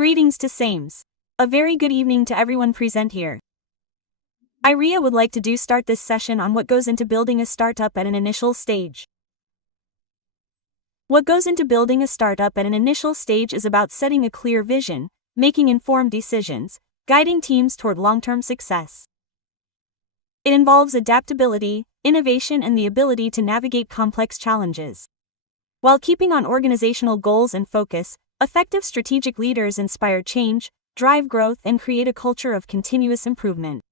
Greetings to Sames. A very good evening to everyone present here. Iria would like to start this session on what goes into building a startup at an initial stage. What goes into building a startup at an initial stage is about setting a clear vision, making informed decisions, guiding teams toward long-term success. It involves adaptability, innovation, and the ability to navigate complex challenges. While keeping on organizational goals and focus, effective strategic leaders inspire change, drive growth, and create a culture of continuous improvement.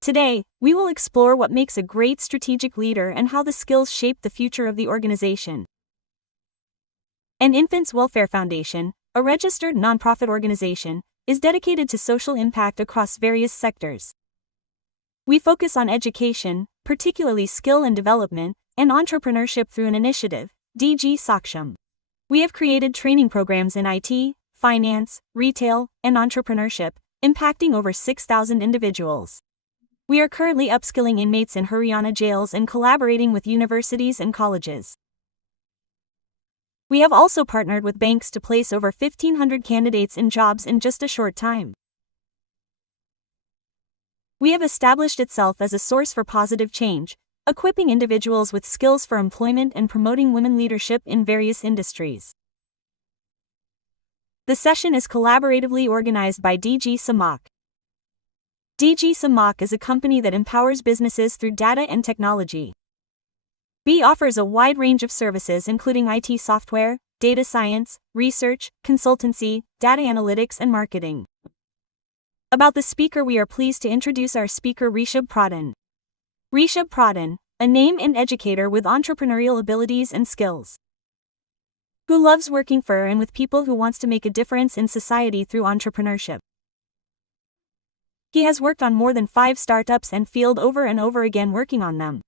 Today, we will explore what makes a great strategic leader and how the skills shape the future of the organization. An Infants Welfare Foundation, a registered nonprofit organization, is dedicated to social impact across various sectors. We focus on education, particularly skill and development, and entrepreneurship through an initiative, DG Saksham. We have created training programs in IT, finance, retail, and entrepreneurship, impacting over 6,000 individuals. We are currently upskilling inmates in Haryana jails and collaborating with universities and colleges. We have also partnered with banks to place over 1,500 candidates in jobs in just a short time. We have established itself as a source for positive change, equipping individuals with skills for employment and promoting women leadership in various industries. The session is collaboratively organized by DG Samak. DG Samak is a company that empowers businesses through data and technology. B offers a wide range of services including IT software, data science, research, consultancy, data analytics, and marketing. About the speaker, we are pleased to introduce our speaker Rishav Pradhan. Rishav Pradhan, a name and educator with entrepreneurial abilities and skills, who loves working for and with people, who wants to make a difference in society through entrepreneurship. He has worked on more than 5 startups and failed over and over again working on them,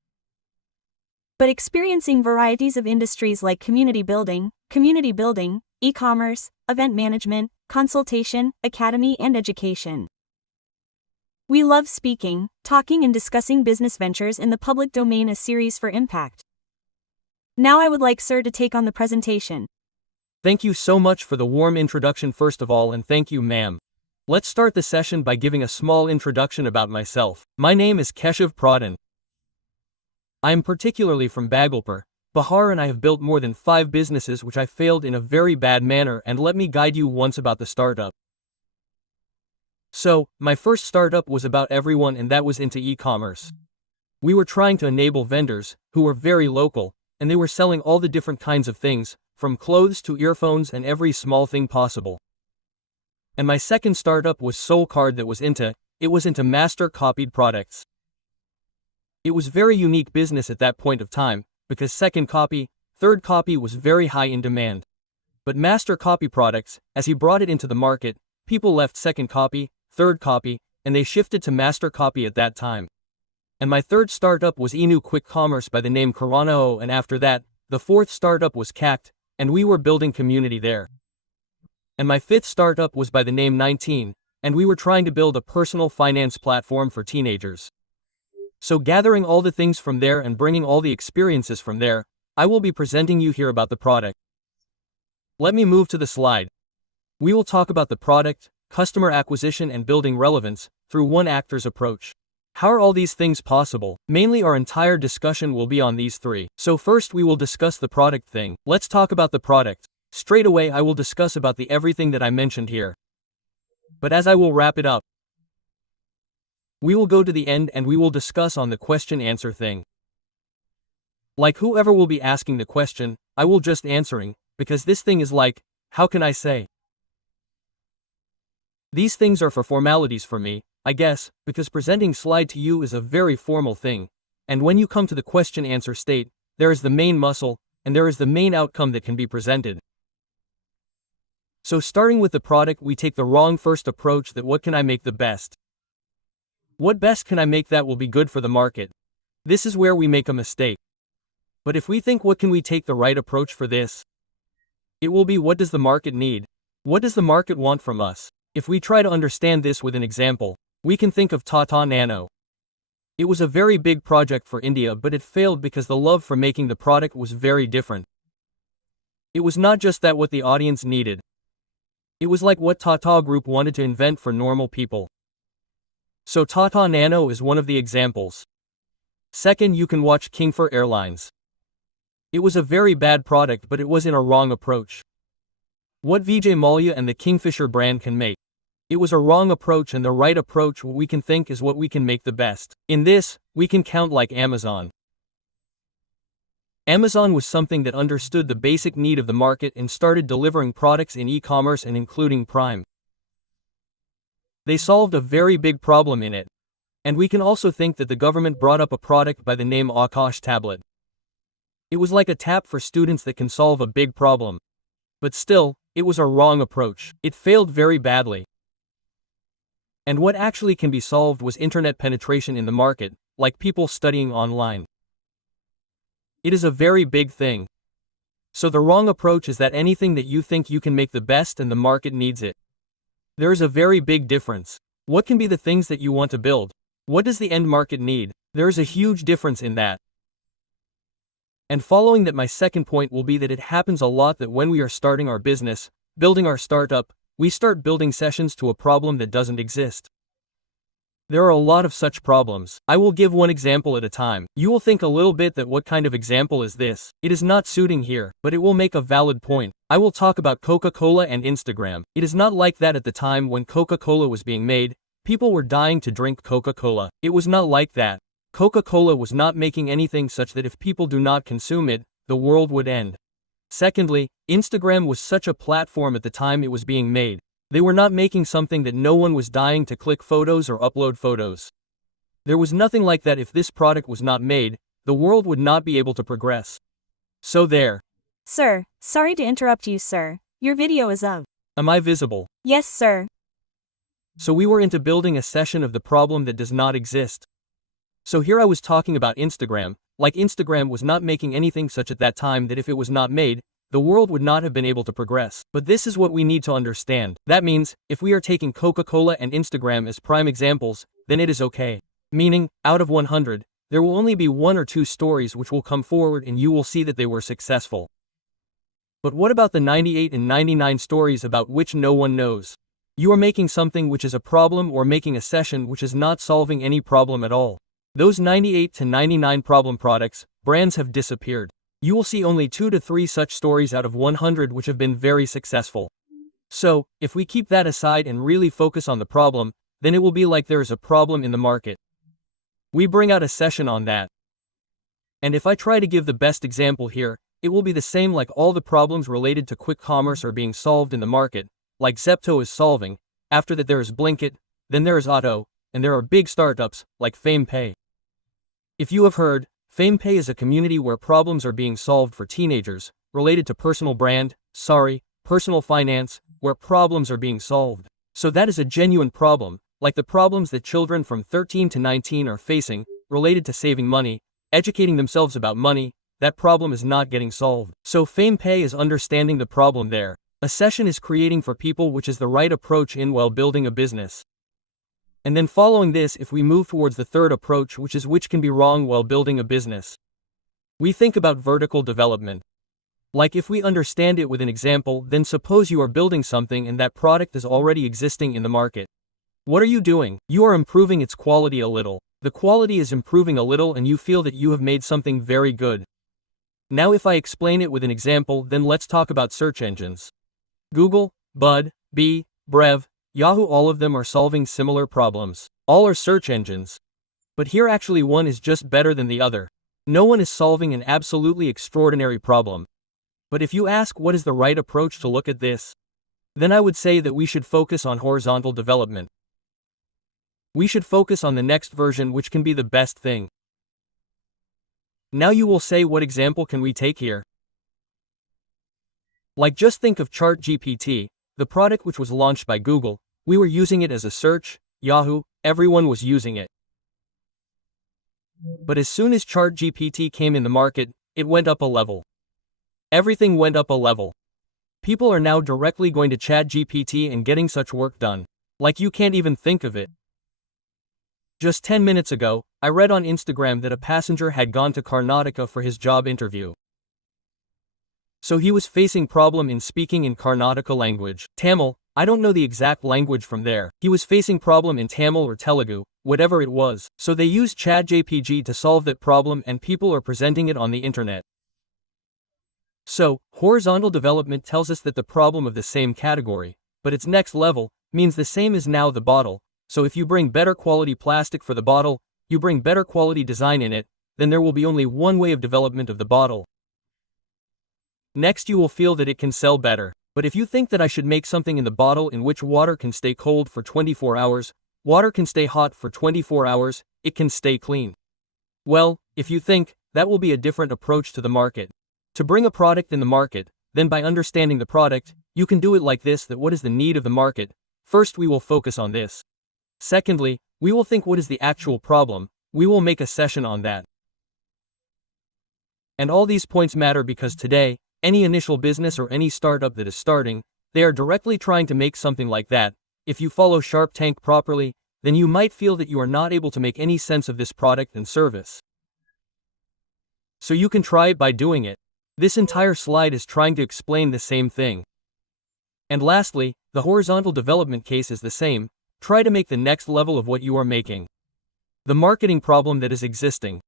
but experiencing varieties of industries like community building, e-commerce, event management, consultation, academy, and education. We love speaking, talking, and discussing business ventures in the public domain, a series for impact. Now I would like Sir to take on the presentation. Thank you so much for the warm introduction first of all, and thank you, ma'am. Let's start the session by giving a small introduction about myself. My name is Rishav Pradhan. I am particularly from Bhagalpur, Bihar, and I have built more than 5 businesses which I failed in a very bad manner, and let me guide you once about the startup. So, my first startup was about everyone, and that was into e-commerce. We were trying to enable vendors, who were very local, and they were selling all the different kinds of things, from clothes to earphones and every small thing possible. And my second startup was Soul Card, that was into master copied products. It was very unique business at that point of time, because second copy, third copy was very high in demand. But master copy products, as he brought it into the market, people left second copy, third copy, and they shifted to master copy at that time. And my third startup was Inu Quick Commerce by the name Karanao, and after that, the fourth startup was Cact, and we were building community there. And my fifth startup was by the name 19, and we were trying to build a personal finance platform for teenagers. So gathering all the things from there and bringing all the experiences from there, I will be presenting you here about the product. Let me move to the slide. We will talk about the product, customer acquisition, and building relevance through one actor's approach. How are all these things possible? Mainly our entire discussion will be on these 3. So first we will discuss the product thing. Let's talk about the product. Straight away I will discuss about the everything that I mentioned here. But as I will wrap it up, we will go to the end and we will discuss on the question-answer thing. Like whoever will be asking the question, I will just answering, because this thing is like, how can I say? These things are for formalities for me, I guess, because presenting slide to you is a very formal thing, and when you come to the question-answer state, there is the main muscle, and there is the main outcome that can be presented. So starting with the product, we take the wrong first approach, that what can I make the best? What best can I make that will be good for the market? This is where we make a mistake. But if we think what can we take the right approach for this? It will be what does the market need? What does the market want from us? If we try to understand this with an example, we can think of Tata Nano. It was a very big project for India, but it failed because the love for making the product was very different. It was not just that what the audience needed. It was like what Tata Group wanted to invent for normal people. So Tata Nano is one of the examples. Second, you can watch Kingfisher Airlines. It was a very bad product, but it was in a wrong approach. What Vijay Mallya and the Kingfisher brand can make. It was a wrong approach, and the right approach, what we can think, is what we can make the best. In this, we can count like Amazon. Amazon was something that understood the basic need of the market and started delivering products in e-commerce and including Prime. They solved a very big problem in it. And we can also think that the government brought up a product by the name Akash Tablet. It was like a tab for students that can solve a big problem. But still, it was a wrong approach. It failed very badly. And what actually can be solved was internet penetration in the market, like people studying online. It is a very big thing. So the wrong approach is that anything that you think you can make the best and the market needs it. There is a very big difference. What can be the things that you want to build? What does the end market need? There is a huge difference in that. And following that, my second point will be that it happens a lot that when we are starting our business, building our startup, we start building sessions to a problem that doesn't exist. There are a lot of such problems. I will give one example at a time. You will think a little bit that what kind of example is this? It is not suiting here, but it will make a valid point. I will talk about Coca-Cola and Instagram. It is not like that at the time when Coca-Cola was being made. People were dying to drink Coca-Cola. It was not like that. Coca-Cola was not making anything such that if people do not consume it, the world would end. Secondly, Instagram was such a platform at the time it was being made. They were not making something that no one was dying to click photos or upload photos. There was nothing like that. If this product was not made, the world would not be able to progress. So there. Sir, sorry to interrupt you, sir. Your video is up. Am I visible? Yes, sir. So we were into building a session of the problem that does not exist. So here I was talking about Instagram, like Instagram was not making anything such at that time that if it was not made, the world would not have been able to progress. But this is what we need to understand. That means, if we are taking Coca-Cola and Instagram as prime examples, then it is okay. Meaning, out of 100, there will only be 1 or 2 stories which will come forward and you will see that they were successful. But what about the 98 and 99 stories about which no one knows? You are making something which is a problem or making a session which is not solving any problem at all. Those 98 to 99 problem products, brands have disappeared. You will see only 2 to 3 such stories out of 100 which have been very successful. So, if we keep that aside and really focus on the problem, then it will be like there is a problem in the market. We bring out a session on that. And if I try to give the best example here, it will be the same like all the problems related to quick commerce are being solved in the market, like Zepto is solving. After that there is Blinkit, then there is Otto, and there are big startups, like FamePay. If you have heard, FamePay is a community where problems are being solved for teenagers, related to personal finance, where problems are being solved. So that is a genuine problem, like the problems that children from 13 to 19 are facing, related to saving money, educating themselves about money. That problem is not getting solved. So FamePay is understanding the problem there. A session is creating for people which is the right approach in while building a business. And then following this, if we move towards the third approach, which can be wrong while building a business. We think about vertical development. Like if we understand it with an example, then suppose you are building something and that product is already existing in the market. What are you doing? You are improving its quality a little. The quality is improving a little and you feel that you have made something very good. Now if I explain it with an example, then let's talk about search engines. Google, Bud, Bee, Brev, Yahoo, all of them are solving similar problems. All are search engines. But here actually one is just better than the other. No one is solving an absolutely extraordinary problem. But if you ask what is the right approach to look at this, then I would say that we should focus on horizontal development. We should focus on the next version which can be the best thing. Now you will say, what example can we take here? Like just think of ChatGPT, the product which was launched by Google. We were using it as a search, Yahoo, everyone was using it. But as soon as ChatGPT came in the market, it went up a level. Everything went up a level. People are now directly going to ChatGPT and getting such work done. Like you can't even think of it. Just 10 minutes ago, I read on Instagram that a passenger had gone to Karnataka for his job interview. So he was facing problem in speaking in Karnataka language, Tamil, I don't know the exact language from there. He was facing problem in Tamil or Telugu, whatever it was. So they used ChatGPT to solve that problem and people are presenting it on the internet. So, horizontal development tells us that the problem of the same category, but its next level, means the same is now the bottle. So if you bring better quality plastic for the bottle, you bring better quality design in it, then there will be only one way of development of the bottle. Next you will feel that it can sell better. But if you think that I should make something in the bottle in which water can stay cold for 24 hours, water can stay hot for 24 hours, it can stay clean. Well, if you think, that will be a different approach to the market. To bring a product in the market, then by understanding the product, you can do it like this: that what is the need of the market? First we will focus on this. Secondly, we will think what is the actual problem, we will make a session on that. And all these points matter because today, any initial business or any startup that is starting, they are directly trying to make something like that. If you follow Shark Tank properly, then you might feel that you are not able to make any sense of this product and service. So you can try it by doing it. This entire slide is trying to explain the same thing. And lastly, the horizontal development case is the same. Try to make the next level of what you are making. The marketing problem that is existing.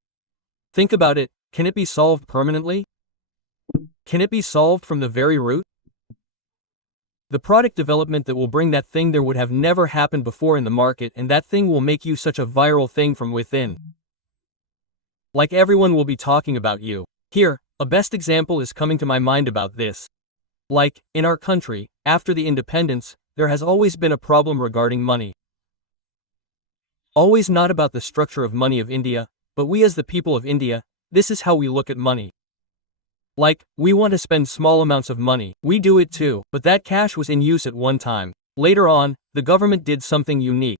Think about it, can it be solved permanently? Can it be solved from the very root? The product development that will bring that thing there would have never happened before in the market, and that thing will make you such a viral thing from within. Like everyone will be talking about you. Here, a best example is coming to my mind about this. Like, in our country, after the independence, there has always been a problem regarding money. Always not about the structure of money of India, but we as the people of India, this is how we look at money. Like, we want to spend small amounts of money, we do it too, but that cash was in use at one time. Later on, the government did something unique.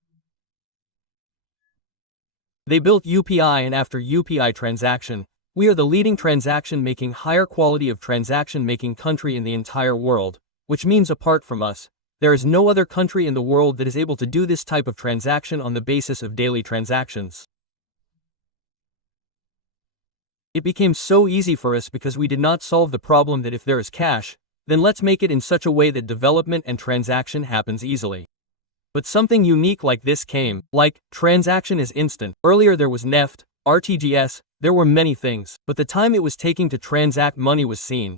They built UPI, and after UPI transaction, we are the leading transaction making higher quality of transaction making country in the entire world, which means apart from us, there is no other country in the world that is able to do this type of transaction on the basis of daily transactions. It became so easy for us because we did not solve the problem that if there is cash, then let's make it in such a way that development and transaction happens easily. But something unique like this came, like, transaction is instant. Earlier there was NEFT, RTGS, there were many things, but the time it was taking to transact money was seen.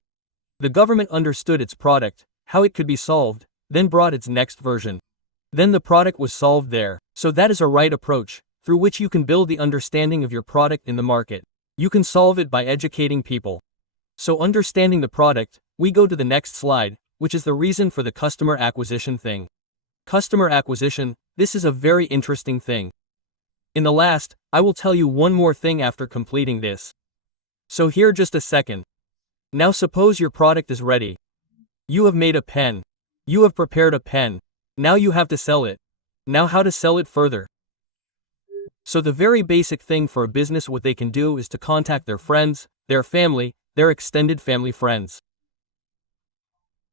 The government understood its product, how it could be solved, then brought its next version. Then the product was solved there. So that is a right approach, through which you can build the understanding of your product in the market. You can solve it by educating people. So understanding the product, we go to the next slide, which is the reason for the customer acquisition thing. Customer acquisition, this is a very interesting thing. In the last, I will tell you one more thing after completing this. So here just a second. Now suppose your product is ready. You have made a pen. You have prepared a pen. Now you have to sell it. Now how to sell it further? So the very basic thing for a business what they can do is to contact their friends, their family, their extended family friends.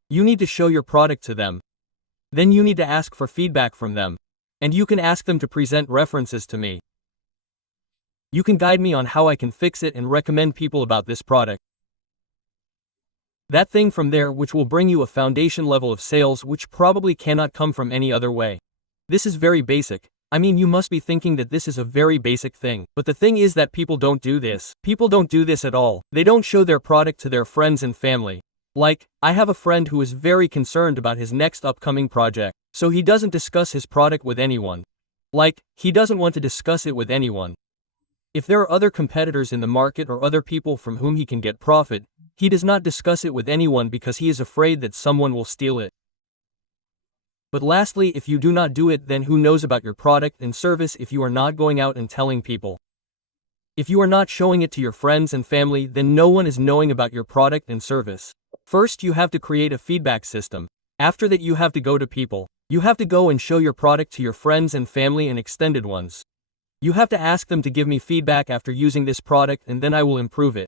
You need to show your product to them. Then you need to ask for feedback from them. And you can ask them to present references to me. You can guide me on how I can fix it and recommend people about this product. That thing from there which will bring you a foundation level of sales which probably cannot come from any other way. This is very basic. I mean, you must be thinking that this is a very basic thing. But the thing is that people don't do this. People don't do this at all. They don't show their product to their friends and family. Like, I have a friend who is very concerned about his next upcoming project. So he doesn't discuss his product with anyone. Like, he doesn't want to discuss it with anyone. If there are other competitors in the market or other people from whom he can get profit, he does not discuss it with anyone because he is afraid that someone will steal it. But lastly, if you do not do it, then who knows about your product and service if you are not going out and telling people? If you are not showing it to your friends and family, then no one is knowing about your product and service. First, you have to create a feedback system. After that, you have to go to people. You have to go and show your product to your friends and family and extended ones. You have to ask them to give me feedback after using this product, and then I will improve it.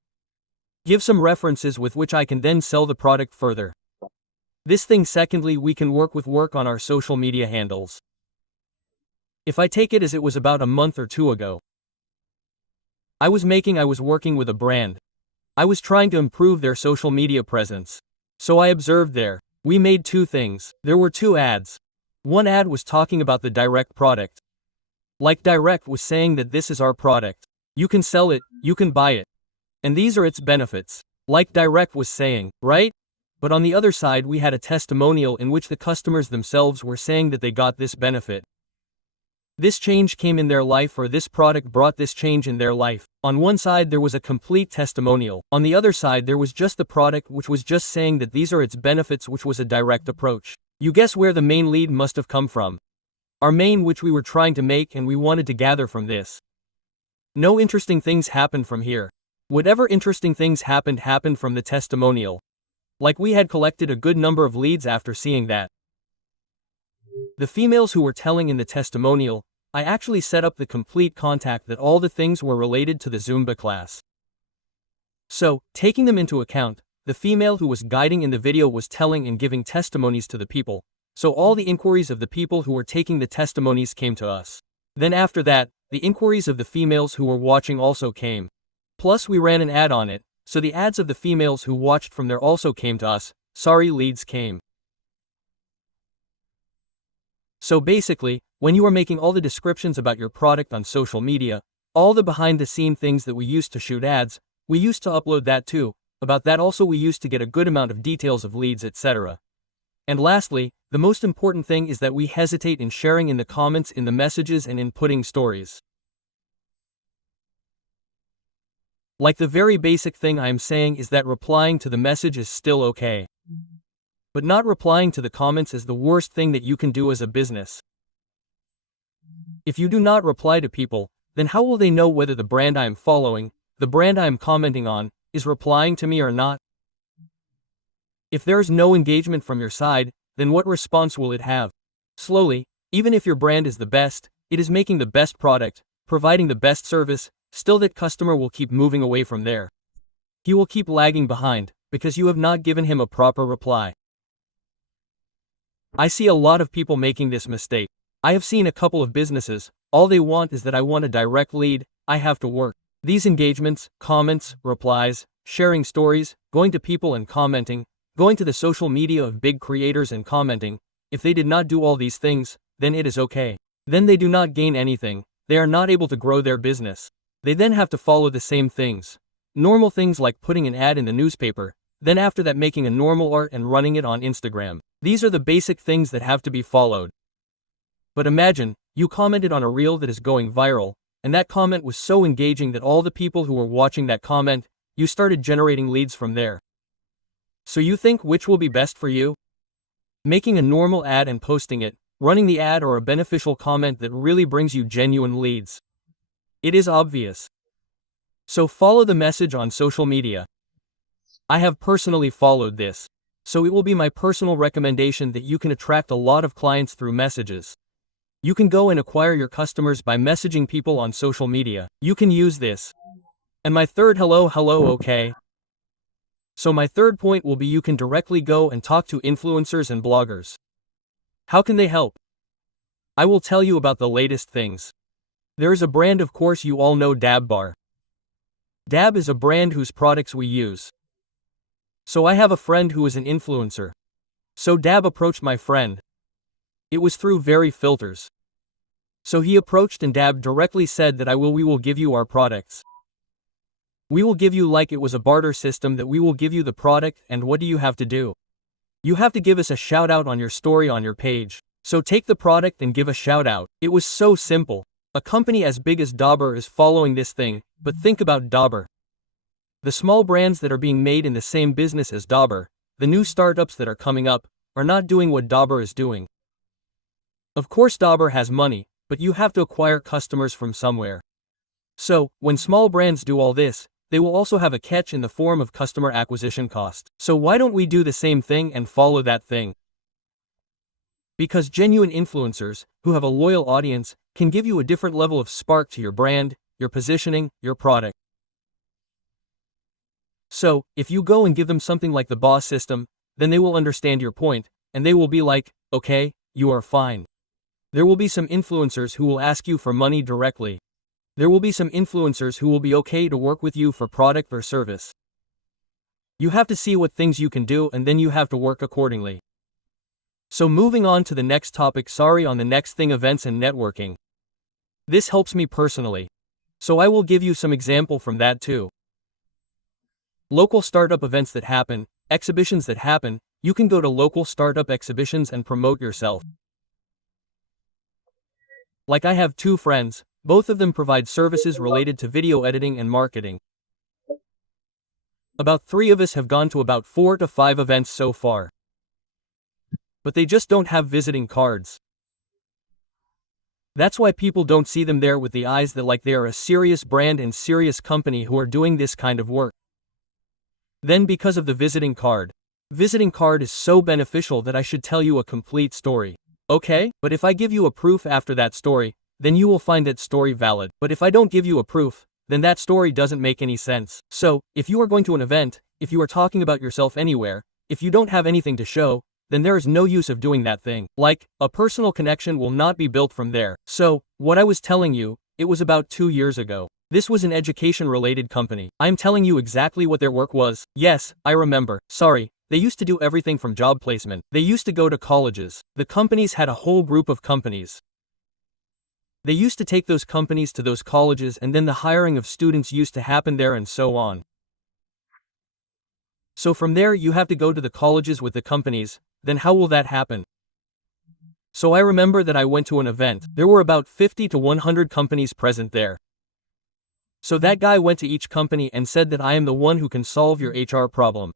Give some references with which I can then sell the product further. This thing, secondly, we can work on our social media handles. If I take it as it was about a month or two ago, I was working with a brand. I was trying to improve their social media presence. So I observed there. We made two things. There were two ads. One ad was talking about the direct product. Like direct was saying that this is our product. You can sell it, you can buy it. And these are its benefits. Like direct was saying, right? But on the other side we had a testimonial in which the customers themselves were saying that they got this benefit. This change came in their life, or this product brought this change in their life. On one side there was a complete testimonial. On the other side there was just the product which was just saying that these are its benefits, which was a direct approach. You guess where the main lead must have come from? Our main, which we were trying to make and we wanted to gather from this. No interesting things happened from here. Whatever interesting things happened from the testimonial. Like we had collected a good number of leads after seeing that. The females who were telling in the testimonial, I actually set up the complete contact that all the things were related to the Zumba class. So, taking them into account, the female who was guiding in the video was telling and giving testimonies to the people, so all the inquiries of the people who were taking the testimonies came to us. Then after that, the inquiries of the females who were watching also came. Plus we ran an ad on it, so the ads of the females who watched from there also came to us. Sorry, leads came. So basically, when you are making all the descriptions about your product on social media, all the behind-the-scene things that we used to shoot ads, we used to upload that too. About that also we used to get a good amount of details of leads, etc. And lastly, the most important thing is that we hesitate in sharing in the comments, in the messages, and in putting stories. Like the very basic thing I am saying is that replying to the message is still okay. But not replying to the comments is the worst thing that you can do as a business. If you do not reply to people, then how will they know whether the brand I am following, the brand I am commenting on, is replying to me or not? If there is no engagement from your side, then what response will it have? Slowly, even if your brand is the best, it is making the best product, providing the best service, still that customer will keep moving away from there. He will keep lagging behind, because you have not given him a proper reply. I see a lot of people making this mistake. I have seen a couple of businesses, all they want is that I want a direct lead, I have to work. These engagements, comments, replies, sharing stories, going to people and commenting, going to the social media of big creators and commenting, if they did not do all these things, then it is okay. Then they do not gain anything, they are not able to grow their business. They then have to follow the same things. Normal things like putting an ad in the newspaper, then after that making a normal art and running it on Instagram. These are the basic things that have to be followed. But imagine, you commented on a reel that is going viral, and that comment was so engaging that all the people who were watching that comment, you started generating leads from there. So you think which will be best for you? Making a normal ad and posting it, running the ad, or a beneficial comment that really brings you genuine leads? It is obvious. So follow the message on social media. I have personally followed this. So it will be my personal recommendation that you can attract a lot of clients through messages. You can go and acquire your customers by messaging people on social media. You can use this. And my third hello, okay. So my third point will be you can directly go and talk to influencers and bloggers. How can they help? I will tell you about the latest things. There is a brand, of course you all know, Dab Bar. Dab is a brand whose products we use. So I have a friend who is an influencer. So Dab approached my friend. It was through very filters. So he approached and Dab directly said that we will give you our products. We will give you, like it was a barter system, that we will give you the product, and what do you have to do? You have to give us a shout out on your story on your page. So take the product and give a shout out. It was so simple. A company as big as Dabur is following this thing, but think about Dabur. The small brands that are being made in the same business as Dabur, the new startups that are coming up, are not doing what Dabur is doing. Of course Dabur has money, but you have to acquire customers from somewhere. So, when small brands do all this, they will also have a catch in the form of customer acquisition cost. So why don't we do the same thing and follow that thing? Because genuine influencers, who have a loyal audience, can give you a different level of spark to your brand, your positioning, your product. So, if you go and give them something like the boss system, then they will understand your point, and they will be like, okay, you are fine. There will be some influencers who will ask you for money directly. There will be some influencers who will be okay to work with you for product or service. You have to see what things you can do and then you have to work accordingly. So moving on to the next topic, on the next thing, events and networking. This helps me personally. So I will give you some example from that too. Local startup events that happen, exhibitions that happen, you can go to local startup exhibitions and promote yourself. Like I have two friends, both of them provide services related to video editing and marketing. About 3 of us have gone to about 4 to 5 events so far. But they just don't have visiting cards. That's why people don't see them there with the eyes that like they are a serious brand and serious company who are doing this kind of work. Then because of the visiting card is so beneficial that I should tell you a complete story. Okay? But if I give you a proof after that story, then you will find that story valid. But if I don't give you a proof, then that story doesn't make any sense. So, if you are going to an event, if you are talking about yourself anywhere, if you don't have anything to show, then there is no use of doing that thing. Like, a personal connection will not be built from there. So, what I was telling you, it was about 2 years ago. This was an education-related company. I'm telling you exactly what their work was. Yes, I remember. Sorry. They used to do everything from job placement. They used to go to colleges. The companies had a whole group of companies. They used to take those companies to those colleges, and then the hiring of students used to happen there and so on. So from there you have to go to the colleges with the companies. Then how will that happen? So I remember that I went to an event. There were about 50 to 100 companies present there. So that guy went to each company and said that I am the one who can solve your HR problem.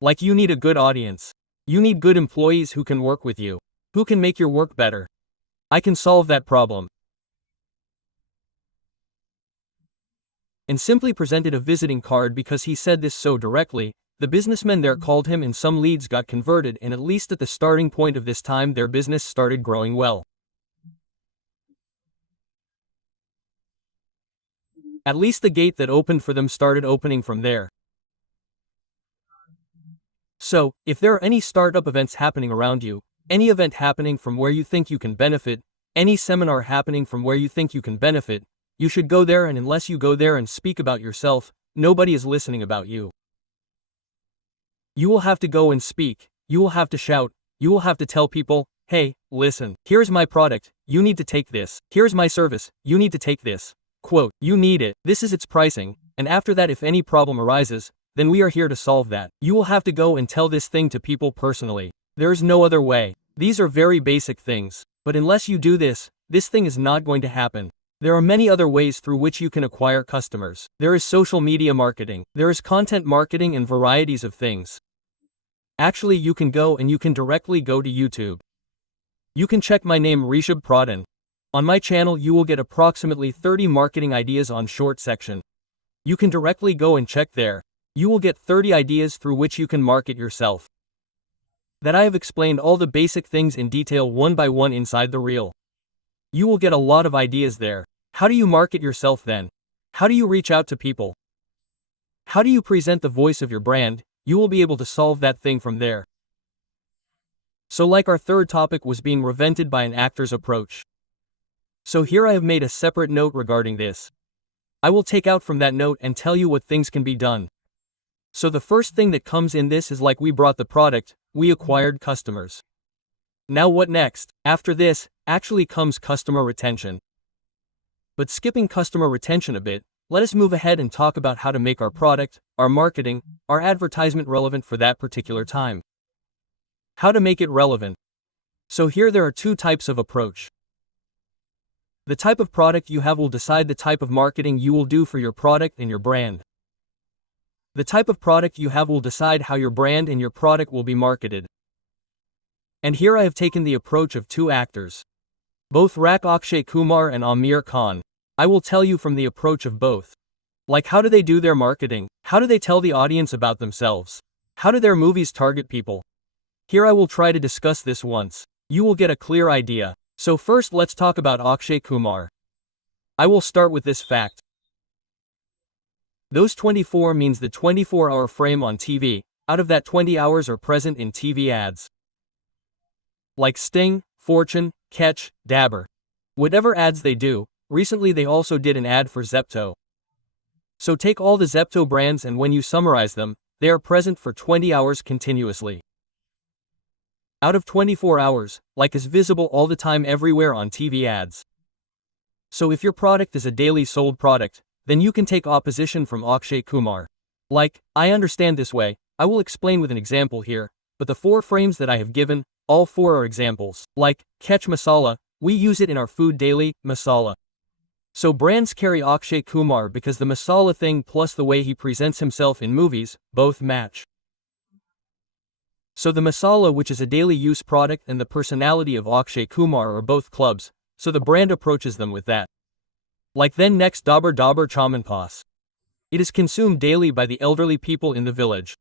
Like, you need a good audience. You need good employees who can work with you, who can make your work better. I can solve that problem. And simply presented a visiting card because he said this so directly. The businessmen there called him and some leads got converted, and at least at the starting point of this time their business started growing well. At least the gate that opened for them started opening from there. So, if there are any startup events happening around you, any event happening from where you think you can benefit, any seminar happening from where you think you can benefit, you should go there, and unless you go there and speak about yourself, nobody is listening about you. You will have to go and speak, you will have to shout, you will have to tell people, hey, listen, here's my product, you need to take this, here's my service, you need to take this. Quote, you need it, this is its pricing, and after that if any problem arises, then we are here to solve that. You will have to go and tell this thing to people personally. There is no other way. These are very basic things. But unless you do this, this thing is not going to happen. There are many other ways through which you can acquire customers. There is social media marketing. There is content marketing and varieties of things. Actually, you can go and you can directly go to YouTube. You can check my name, Rishav Pradhan. On my channel you will get approximately 30 marketing ideas on short section. You can directly go and check there. You will get 30 ideas through which you can market yourself. That I have explained all the basic things in detail one by one inside the reel. You will get a lot of ideas there. How do you market yourself then? How do you reach out to people? How do you present the voice of your brand? You will be able to solve that thing from there. So like our third topic was being reinvented by an actor's approach. So here I have made a separate note regarding this. I will take out from that note and tell you what things can be done. So the first thing that comes in this is like we brought the product, we acquired customers. Now what next? After this, actually comes customer retention. But skipping customer retention a bit, let us move ahead and talk about how to make our product, our marketing, our advertisement relevant for that particular time. How to make it relevant. So here there are 2 types of approach. The type of product you have will decide the type of marketing you will do for your product and your brand. The type of product you have will decide how your brand and your product will be marketed. And here I have taken the approach of 2 actors. Both Akshay Kumar and Aamir Khan. I will tell you from the approach of both. Like, how do they do their marketing? How do they tell the audience about themselves? How do their movies target people? Here I will try to discuss this once. You will get a clear idea. So first let's talk about Akshay Kumar. I will start with this fact. Those 24 means the 24-hour frame on TV. Out of that 20 hours are present in TV ads. Like Sting, Fortune, Catch, Dabber. Whatever ads they do, recently they also did an ad for Zepto. So take all the Zepto brands and when you summarize them, they are present for 20 hours continuously. out of 24 hours, like is visible all the time everywhere on TV ads. So if your product is a daily sold product, then you can take opposition from Akshay Kumar. Like, I understand this way, I will explain with an example here, but the 4 frames that I have given, all 4 are examples. Like, catch masala, we use it in our food daily, masala. So brands carry Akshay Kumar because the masala thing plus the way he presents himself in movies, both match. So the masala, which is a daily use product, and the personality of Akshay Kumar are both clubs, so the brand approaches them with that. Like then next Dabur Chawanpas. It is consumed daily by the elderly people in the village.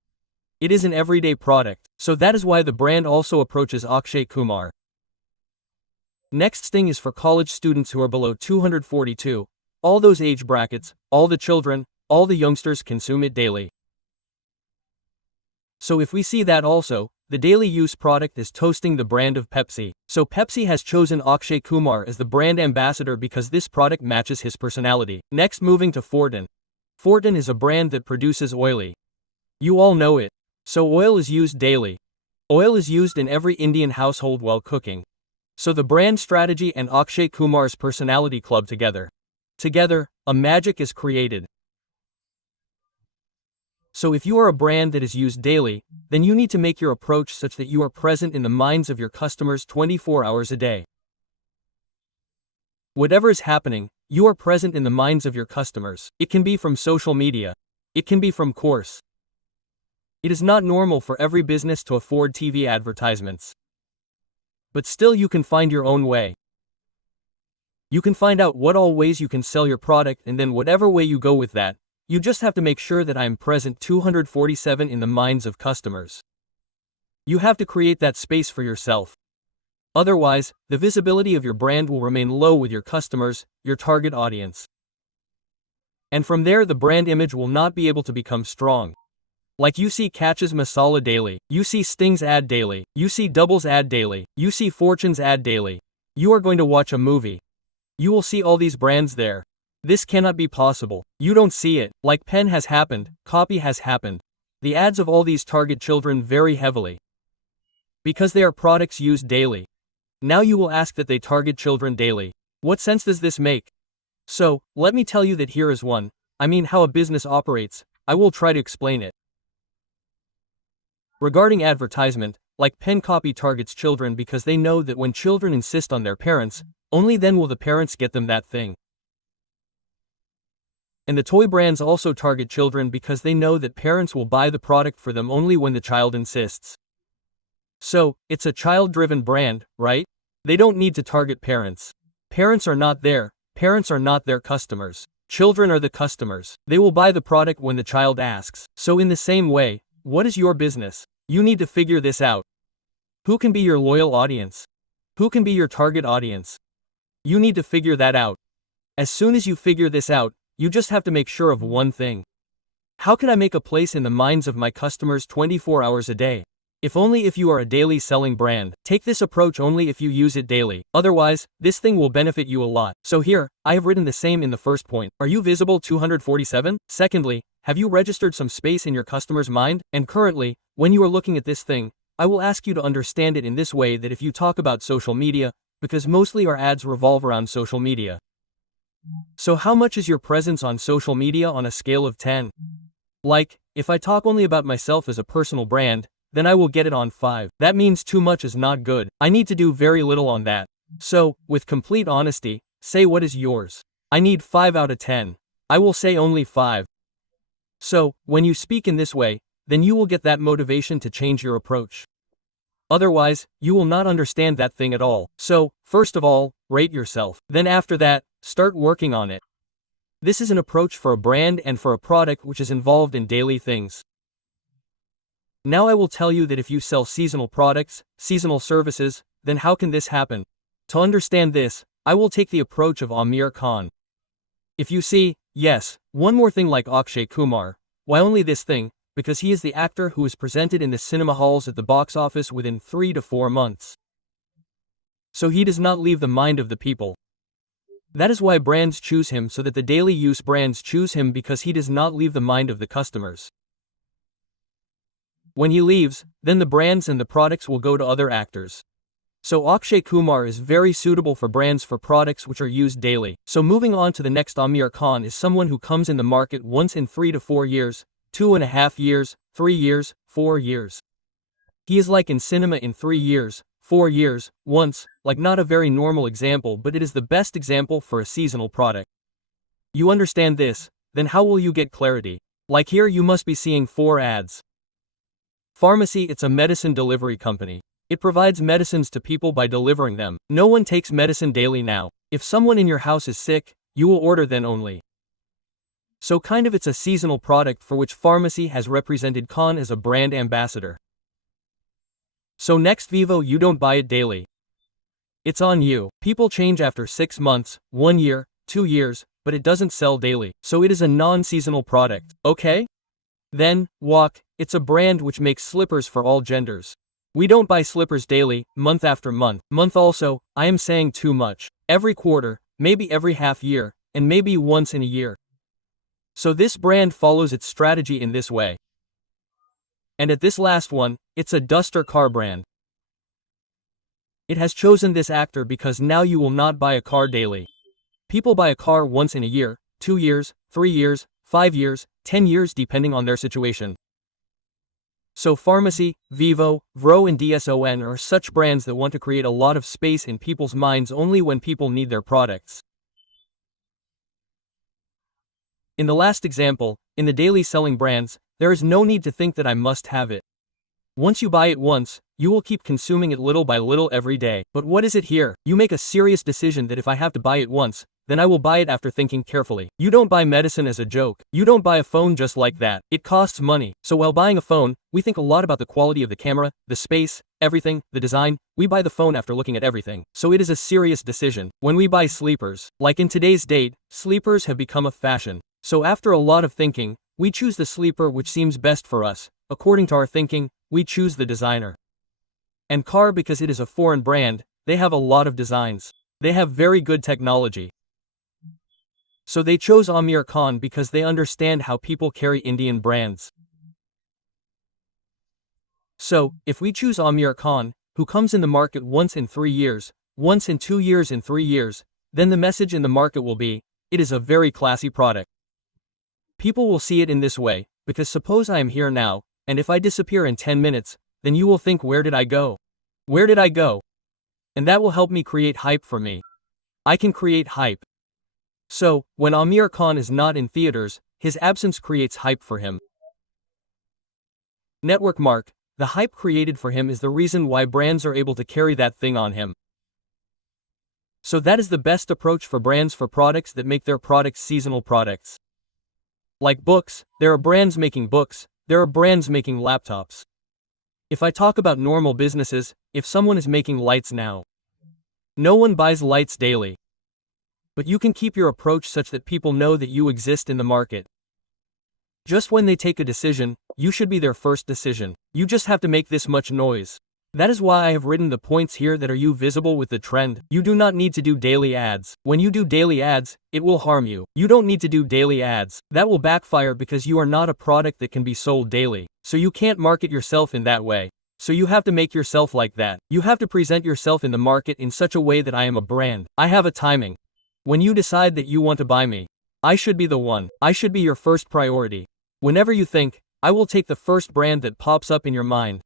It is an everyday product, so that is why the brand also approaches Akshay Kumar. Next thing is for college students who are below 242, all those age brackets, all the children, all the youngsters consume it daily. So if we see that also, the daily use product is toasting the brand of Pepsi. So Pepsi has chosen Akshay Kumar as the brand ambassador because this product matches his personality. Next moving to Fortin. Fortin is a brand that produces oily. You all know it. So oil is used daily. Oil is used in every Indian household while cooking. So the brand strategy and Akshay Kumar's personality club together. Together, a magic is created. So if you are a brand that is used daily, then you need to make your approach such that you are present in the minds of your customers 24 hours a day. Whatever is happening, you are present in the minds of your customers. It can be from social media. It can be from course. It is not normal for every business to afford TV advertisements. But still you can find your own way. You can find out what all ways you can sell your product, and then whatever way you go with that, you just have to make sure that I am present 247 in the minds of customers. You have to create that space for yourself. Otherwise, the visibility of your brand will remain low with your customers, your target audience. And from there the brand image will not be able to become strong. Like you see Catch's Masala daily, you see Sting's ad daily, you see Double's ad daily, you see Fortune's ad daily. You are going to watch a movie. You will see all these brands there. This cannot be possible. You don't see it. Like pen has happened, copy has happened. The ads of all these target children very heavily. Because they are products used daily. Now you will ask that they target children daily. What sense does this make? So, let me tell you that here is one. I mean how a business operates. I will try to explain it. Regarding advertisement, like pen copy targets children because they know that when children insist on their parents, only then will the parents get them that thing. And the toy brands also target children because they know that parents will buy the product for them only when the child insists. So, it's a child-driven brand, right? They don't need to target parents. Parents are not there. Parents are not their customers. Children are the customers. They will buy the product when the child asks. So in the same way, what is your business? You need to figure this out. Who can be your loyal audience? Who can be your target audience? You need to figure that out. As soon as you figure this out, you just have to make sure of one thing. How can I make a place in the minds of my customers 24 hours a day? If only if you are a daily selling brand. Take this approach only if you use it daily. Otherwise, this thing will benefit you a lot. So here, I have written the same in the first point. Are you visible 247? Secondly, have you registered some space in your customer's mind? And currently, when you are looking at this thing, I will ask you to understand it in this way, that if you talk about social media, because mostly our ads revolve around social media. So how much is your presence on social media on a scale of 10? Like, if I talk only about myself as a personal brand, then I will get it on 5. That means too much is not good. I need to do very little on that. So, with complete honesty, say what is yours. I need 5 out of 10. I will say only 5. So, when you speak in this way, then you will get that motivation to change your approach. Otherwise, you will not understand that thing at all. So, first of all, rate yourself. Then after that, start working on it. This is an approach for a brand and for a product which is involved in daily things. Now I will tell you that if you sell seasonal products, seasonal services, then how can this happen? To understand this, I will take the approach of Aamir Khan. If you see, yes, one more thing like Akshay Kumar. Why only this thing? Because he is the actor who is presented in the cinema halls at the box office within 3 to 4 months. So he does not leave the mind of the people. That is why brands choose him, so that the daily use brands choose him, because he does not leave the mind of the customers. When he leaves, then the brands and the products will go to other actors. So Akshay Kumar is very suitable for brands for products which are used daily. So moving on to the next, Amir Khan is someone who comes in the market once in 3 to 4 years, 2.5 years, 3 years, 4 years. He is like in cinema in 3 years, 4 years, once, like not a very normal example, but it is the best example for a seasonal product. You understand this, then how will you get clarity? Like here you must be seeing 4 ads. Pharmacy, it's a medicine delivery company. It provides medicines to people by delivering them. No one takes medicine daily now. If someone in your house is sick, you will order then only. So kind of it's a seasonal product for which pharmacy has represented Khan as a brand ambassador. So next, Vivo, you don't buy it daily. It's on you. People change after 6 months, 1 year, 2 years, but it doesn't sell daily. So it is a non-seasonal product, okay? Then, Walk, it's a brand which makes slippers for all genders. We don't buy slippers daily, month after month. Month also, I am saying too much. Every quarter, maybe every half year, and maybe once in a year. So this brand follows its strategy in this way. And at this last one, it's a Duster car brand. It has chosen this actor because now you will not buy a car daily. People buy a car once in a year, 2 years, 3 years, 5 years, 10 years depending on their situation. So Pharmacy, Vivo, Vro and DSON are such brands that want to create a lot of space in people's minds only when people need their products. In the last example, in the daily selling brands, there is no need to think that I must have it. Once you buy it once, you will keep consuming it little by little every day. But what is it here? You make a serious decision that if I have to buy it once, then I will buy it after thinking carefully. You don't buy medicine as a joke. You don't buy a phone just like that. It costs money. So while buying a phone, we think a lot about the quality of the camera, the space, everything, the design. We buy the phone after looking at everything. So it is a serious decision. When we buy sleepers, like in today's date, sleepers have become a fashion. So after a lot of thinking, we choose the sleeper which seems best for us. According to our thinking, we choose the designer. And car, because it is a foreign brand, they have a lot of designs. They have very good technology. So they chose Amir Khan because they understand how people carry Indian brands. So, if we choose Amir Khan, who comes in the market once in 3 years, once in 2 years in 3 years, then the message in the market will be, it is a very classy product. People will see it in this way, because suppose I am here now, and if I disappear in 10 minutes, then you will think, where did I go? Where did I go? And that will help me create hype for me. I can create hype. So, when Amir Khan is not in theaters, his absence creates hype for him. Network mark, the hype created for him is the reason why brands are able to carry that thing on him. So that is the best approach for brands for products that make their products seasonal products. Like books, there are brands making books, there are brands making laptops. If I talk about normal businesses, if someone is making lights now, no one buys lights daily. But you can keep your approach such that people know that you exist in the market. Just when they take a decision, you should be their first decision. You just have to make this much noise. That is why I have written the points here that are you visible with the trend. You do not need to do daily ads. When you do daily ads, it will harm you. You don't need to do daily ads. That will backfire because you are not a product that can be sold daily. So you can't market yourself in that way. So you have to make yourself like that. You have to present yourself in the market in such a way that I am a brand. I have a timing. When you decide that you want to buy me, I should be the one. I should be your first priority. Whenever you think, I will take the first brand that pops up in your mind.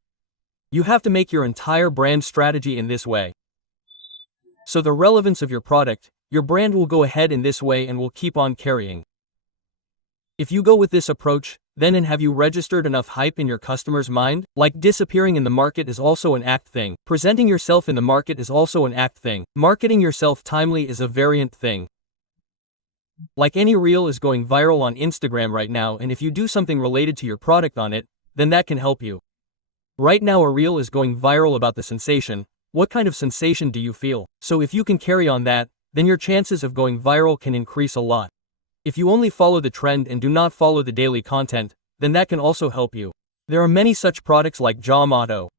You have to make your entire brand strategy in this way. So the relevance of your product, your brand will go ahead in this way and will keep on carrying. If you go with this approach, then and have you registered enough hype in your customer's mind? Like disappearing in the market is also an act thing. Presenting yourself in the market is also an act thing. Marketing yourself timely is a variant thing. Like any reel is going viral on Instagram right now, and if you do something related to your product on it, then that can help you. Right now a reel is going viral about the sensation. What kind of sensation do you feel? So if you can carry on that, then your chances of going viral can increase a lot. If you only follow the trend and do not follow the daily content, then that can also help you. There are many such products like Jom Auto.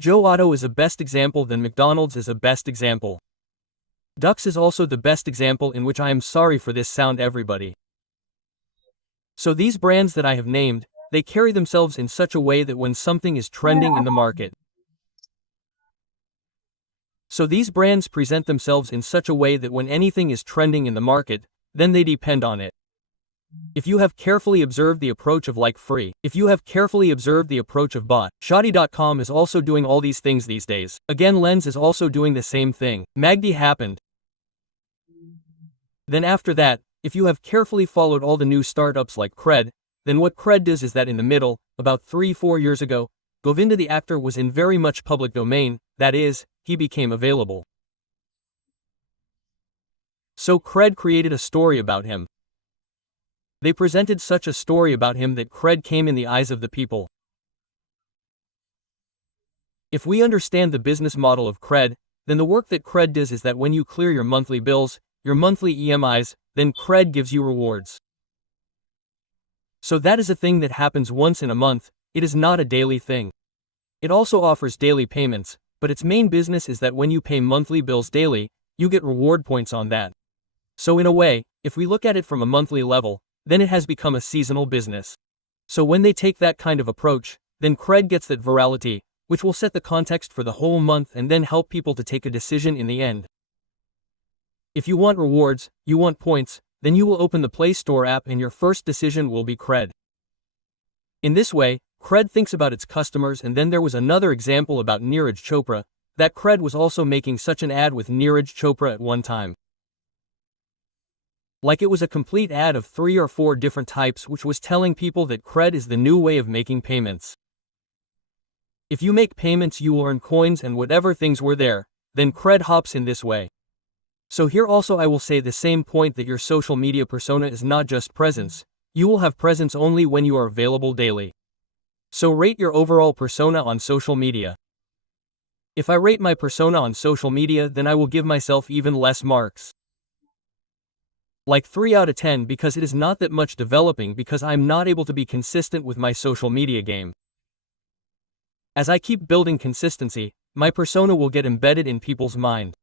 Joe Auto is a best example, then McDonald's is a best example. Dux is also the best example, in which I am sorry for this sound everybody. So these brands that I have named, They carry themselves in such a way that when something is trending in the market. So these brands present themselves in such a way that when anything is trending in the market, then they depend on it. If you have carefully observed the approach of like free, if you have carefully observed the approach of bot, Shoddy.com is also doing all these things these days. Again, Lens is also doing the same thing. Magdi happened. Then after that, if you have carefully followed all the new startups like Cred, then what Cred does is that in the middle, about 3-4 years ago, Govinda the actor was in very much public domain, that is, he became available. So Cred created a story about him. They presented such a story about him that Cred came in the eyes of the people. If we understand the business model of Cred, then the work that Cred does is that when you clear your monthly bills, your monthly EMIs, then Cred gives you rewards. So that is a thing that happens once in a month, it is not a daily thing. It also offers daily payments, but its main business is that when you pay monthly bills daily, you get reward points on that. So in a way, if we look at it from a monthly level, then it has become a seasonal business. So when they take that kind of approach, then Cred gets that virality, which will set the context for the whole month and then help people to take a decision in the end. If you want rewards, you want points, then you will open the Play Store app and your first decision will be Cred. In this way, Cred thinks about its customers. And then there was another example about Neeraj Chopra, that Cred was also making such an ad with Neeraj Chopra at one time. Like it was a complete ad of 3 or 4 different types which was telling people that Cred is the new way of making payments. If you make payments you will earn coins and whatever things were there, then Cred hops in this way. So here also I will say the same point that your social media persona is not just presence, you will have presence only when you are available daily. So rate your overall persona on social media. If I rate my persona on social media then I will give myself even less marks. Like 3 out of 10 because it is not that much developing because I am not able to be consistent with my social media game. As I keep building consistency, my persona will get embedded in people's mind.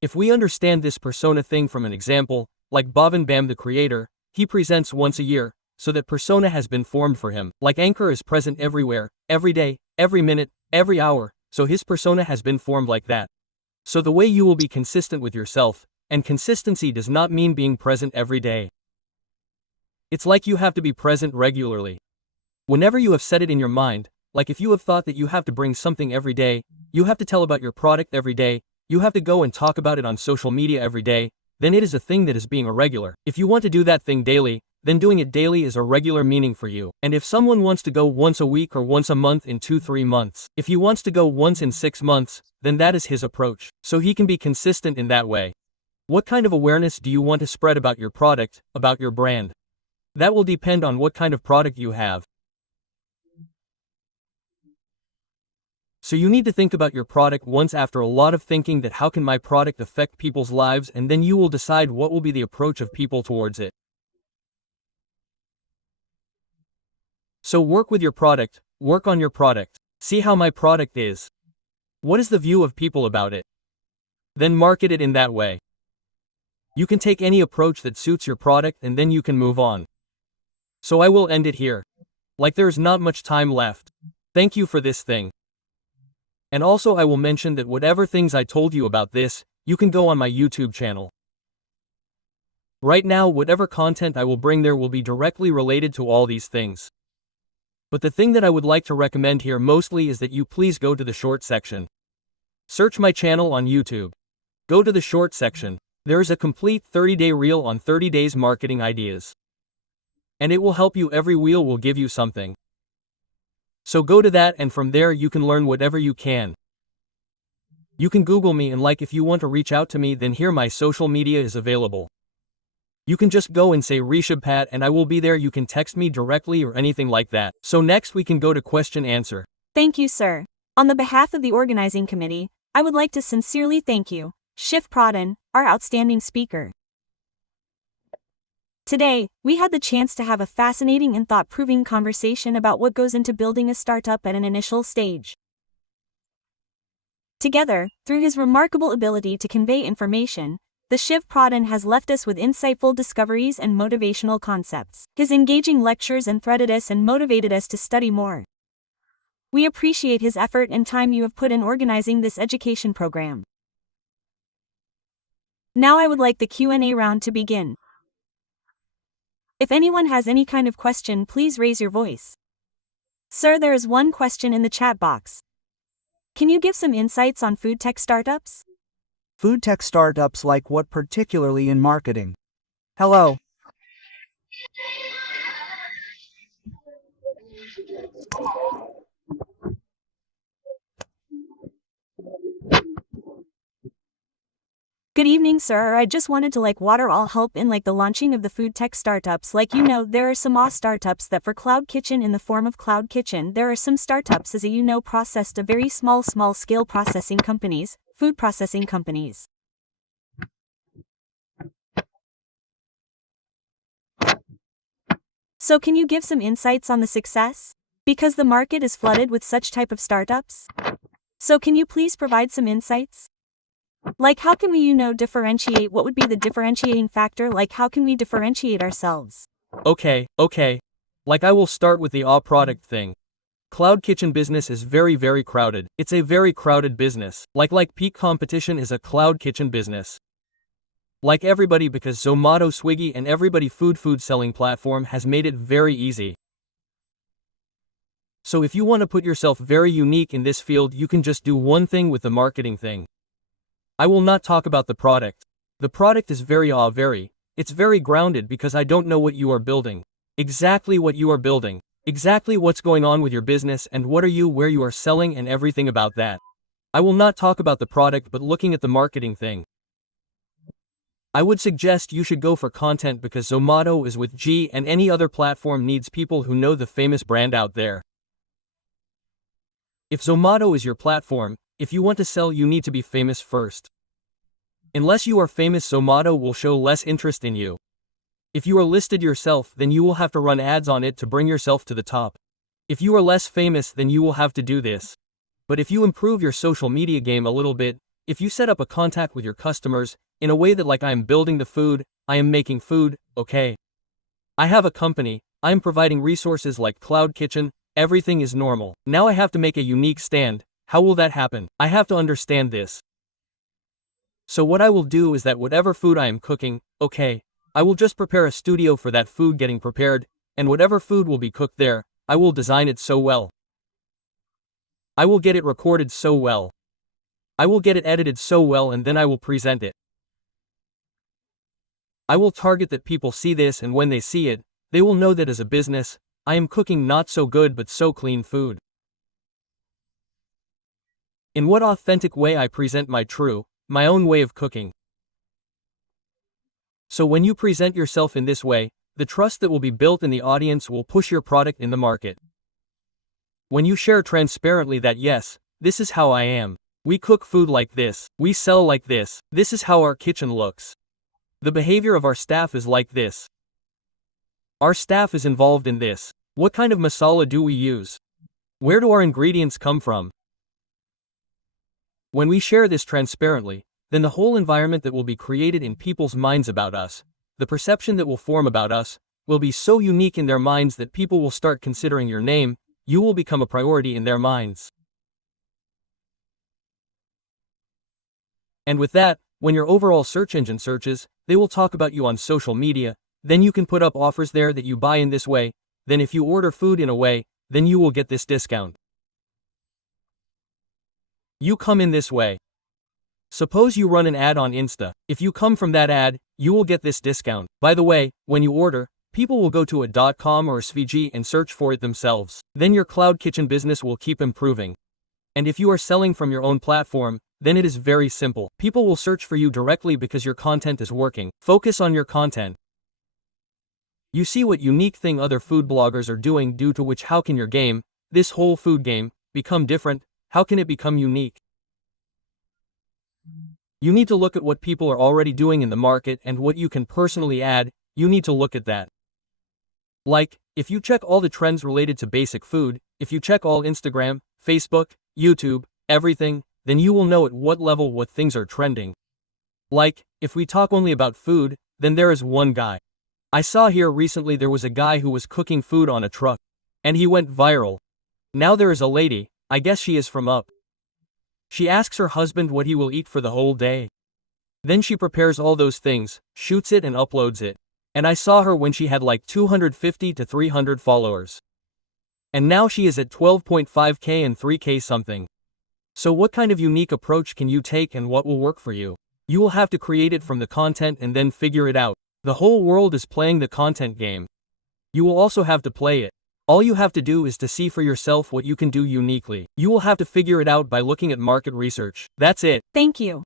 If we understand this persona thing from an example, like Bhavan Bam the creator, he presents once a year, so that persona has been formed for him. Like Anchor is present everywhere, every day, every minute, every hour, so his persona has been formed like that. So the way you will be consistent with yourself, and consistency does not mean being present every day. It's like you have to be present regularly. Whenever you have set it in your mind, like if you have thought that you have to bring something every day, you have to tell about your product every day, you have to go and talk about it on social media every day, then it is a thing that is being a regular. If you want to do that thing daily, then doing it daily is a regular meaning for you. And if someone wants to go once a week or once a month in 2-3 months, if he wants to go once in 6 months, then that is his approach. So he can be consistent in that way. What kind of awareness do you want to spread about your product, about your brand? That will depend on what kind of product you have. So you need to think about your product once after a lot of thinking that how can my product affect people's lives, and then you will decide what will be the approach of people towards it. So work with your product, work on your product, see how my product is. What is the view of people about it? Then market it in that way. You can take any approach that suits your product and then you can move on. So I will end it here. Like there is not much time left. Thank you for this thing. And also I will mention that whatever things I told you about this, you can go on my YouTube channel. Right now whatever content I will bring there will be directly related to all these things. But the thing that I would like to recommend here mostly is that you please go to the short section. Search my channel on YouTube. Go to the short section. There is a complete 30-day reel on 30 days marketing ideas. And it will help you, every reel will give you something. So go to that and from there you can learn whatever you can. You can Google me and like if you want to reach out to me then here my social media is available. You can just go and say Rishav Pat and I will be there. You can text me directly or anything like that. So next we can go to question answer. Thank you, sir. On the behalf of the organizing committee, I would like to sincerely thank you, Rishav Pradhan, our outstanding speaker. Today, we had the chance to have a fascinating and thought-proving conversation about what goes into building a startup at an initial stage. Together, through his remarkable ability to convey information, The Rishav Pradhan has left us with insightful discoveries and motivational concepts. His engaging lectures enthralled us and motivated us to study more. We appreciate his effort and time you have put in organizing this education program. Now I would like the Q&A round to begin. If anyone has any kind of question, please raise your voice. Sir, there is one question in the chat box. Can you give some insights on food tech startups? Food tech startups like what, particularly in marketing? Hello. Good evening, sir. I just wanted to water all help in the launching of the food tech startups. There are some startups that for cloud kitchen in the form of cloud kitchen. There are some startups as processed a very small scale processing companies, food processing companies. So can you give some insights on the success? Because the market is flooded with such type of startups. So can you please provide some insights? How can we, differentiate? What would be the differentiating factor? How can we differentiate ourselves? Okay. I will start with the product thing. Cloud kitchen business is very crowded. It's a very crowded business. Peak competition is a cloud kitchen business. Everybody, because Zomato, Swiggy and everybody food selling platform has made it very easy. So if you want to put yourself very unique in this field, you can just do one thing with the marketing thing. I will not talk about the product. The product is it's very grounded because I don't know what you are building. Exactly what you are building. Exactly what's going on with your business and what are you, where you are selling and everything about that. I will not talk about the product but looking at the marketing thing. I would suggest you should go for content because Zomato is with G and any other platform needs people who know the famous brand out there. If Zomato is your platform, if you want to sell, you need to be famous first. Unless you are famous, Zomato will show less interest in you. If you are listed yourself, then you will have to run ads on it to bring yourself to the top. If you are less famous, then you will have to do this. But if you improve your social media game a little bit, if you set up a contact with your customers, in a way that I am building the food, I am making food, okay. I have a company, I am providing resources like Cloud Kitchen, everything is normal. Now I have to make a unique stand. How will that happen? I have to understand this. So what I will do is that whatever food I am cooking, okay, I will just prepare a studio for that food getting prepared, and whatever food will be cooked there, I will design it so well. I will get it recorded so well. I will get it edited so well and then I will present it. I will target that people see this and when they see it, they will know that as a business, I am cooking not so good but so clean food. In what authentic way I present my own way of cooking. So when you present yourself in this way, the trust that will be built in the audience will push your product in the market. When you share transparently that yes, this is how I am. We cook food like this. We sell like this. This is how our kitchen looks. The behavior of our staff is like this. Our staff is involved in this. What kind of masala do we use? Where do our ingredients come from? When we share this transparently, then the whole environment that will be created in people's minds about us, the perception that will form about us, will be so unique in their minds that people will start considering your name, you will become a priority in their minds. And with that, when your overall search engine searches, they will talk about you on social media, then you can put up offers there that you buy in this way, then if you order food in a way, then you will get this discount. You come in this way. Suppose you run an ad on Insta. If you come from that ad, you will get this discount. By the way, when you order, people will go to a .com or a Swiggy and search for it themselves. Then your cloud kitchen business will keep improving. And if you are selling from your own platform, then it is very simple. People will search for you directly because your content is working. Focus on your content. You see what unique thing other food bloggers are doing, due to which how can your game, this whole food game, become different? How can it become unique? You need to look at what people are already doing in the market and what you can personally add. You need to look at that. If you check all the trends related to basic food, if you check all Instagram, Facebook, YouTube, everything, then you will know at what level what things are trending. Like, if we talk only about food, then there is one guy. I saw here recently there was a guy who was cooking food on a truck. And he went viral. Now there is a lady, I guess she is from up. She asks her husband what he will eat for the whole day. Then she prepares all those things, shoots it and uploads it. And I saw her when she had like 250 to 300 followers. And now she is at 12.5k and 3k something. So what kind of unique approach can you take and what will work for you? You will have to create it from the content and then figure it out. The whole world is playing the content game. You will also have to play it. All you have to do is to see for yourself what you can do uniquely. You will have to figure it out by looking at market research. That's it. Thank you.